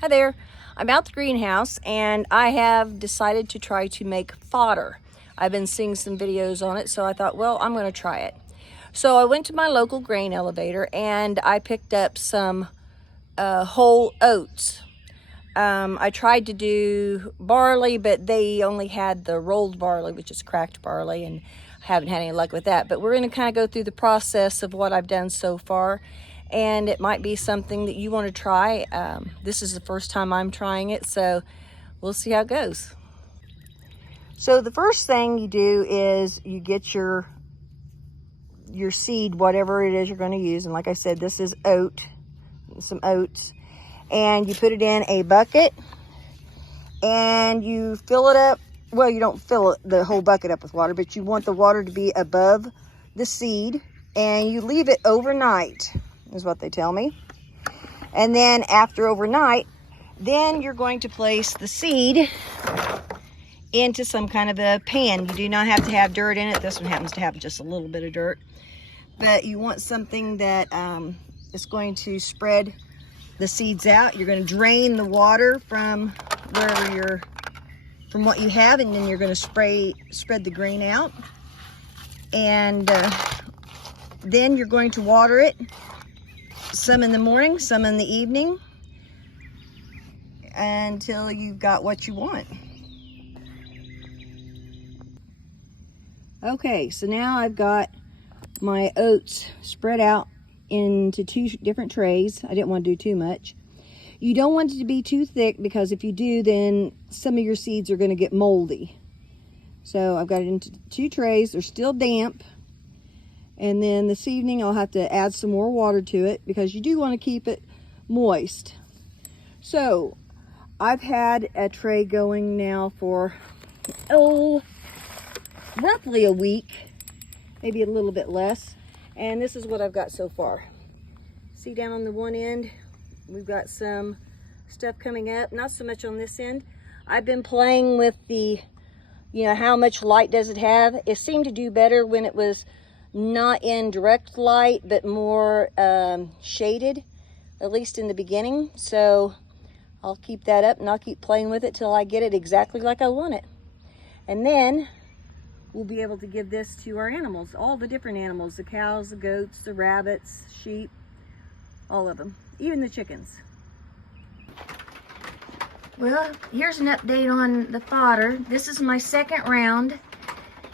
Hi there. I'm out the greenhouse and I have decided to try to make fodder. I've been seeing some videos on it, so I thought, well, I'm going to try it. So I went to my local grain elevator and I picked up some whole oats. I tried to do barley, but they only had the rolled barley, which is cracked barley, and I haven't had any luck with that. But we're going to kind of go through the process of what I've done so far, and it might be something that you want to try. This is the first time I'm trying it, so we'll see how it goes. So the first thing you do is you get your seed, whatever it is you're going to use, and like I said, this is some oats. And you put it in a bucket and you fill it up. Well, you don't fill the whole bucket up with water, but you want the water to be above the seed, and you leave it overnight, is what they tell me. And then after overnight, then you're going to place the seed into some kind of a pan. You do not have to have dirt in it. This one happens to have just a little bit of dirt, but you want something that is going to spread the seeds out. You're going to drain the water from what you have, and then you're going to spread the grain out, and then you're going to water it, some in the morning, some in the evening, until you've got what you want. Okay, so now I've got my oats spread out into 2 different trays. I didn't want to do too much. You don't want it to be too thick, because if you do, then some of your seeds are going to get moldy. So I've got it into 2 trays. They're still damp. And then this evening I'll have to add some more water to it, because you do want to keep it moist. So I've had a tray going now for, roughly a week, maybe a little bit less. And this is what I've got so far. See down on the one end, we've got some stuff coming up. Not so much on this end. I've been playing with the, how much light does it have. It seemed to do better when it was not in direct light, but more shaded, at least in the beginning. So I'll keep that up and I'll keep playing with it till I get it exactly like I want it. And then we'll be able to give this to our animals, all the different animals, the cows, the goats, the rabbits, sheep, all of them, even the chickens. Well, here's an update on the fodder. This is my second round,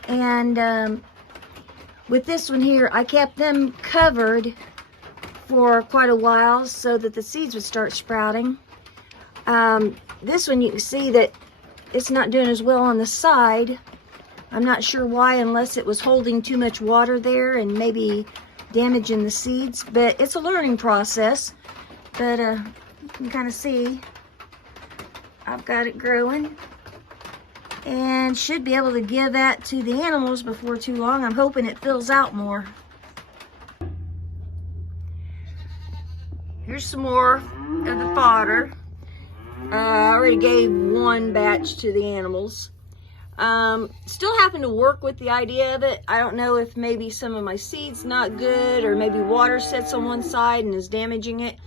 and with this one here, I kept them covered for quite a while so that the seeds would start sprouting. This one, you can see that it's not doing as well on the side. I'm not sure why, unless it was holding too much water there and maybe damaging the seeds, but it's a learning process. But you can kind of see I've got it growing, and should be able to give that to the animals before too long. I'm hoping it fills out more. Here's some more of the fodder. I already gave 1 batch to the animals. Still having to work with the idea of it. I don't know if maybe some of my seed's not good, or maybe water sits on one side and is damaging it.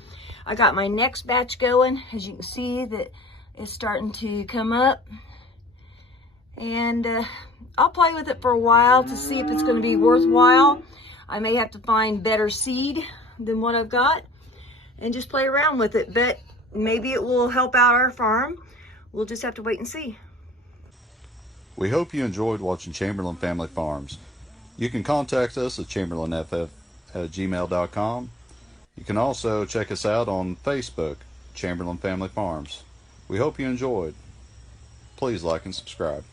I got my next batch going. As you can see, that it's starting to come up, and I'll play with it for a while to see if it's going to be worthwhile. I may have to find better seed than what I've got and just play around with it, but maybe it will help out our farm. We'll just have to wait and see. We hope you enjoyed watching Chamberlain Family Farms. You can contact us at chamberlainff@gmail.com. You can also check us out on Facebook, Chamberlain Family Farms. We hope you enjoyed. Please like and subscribe.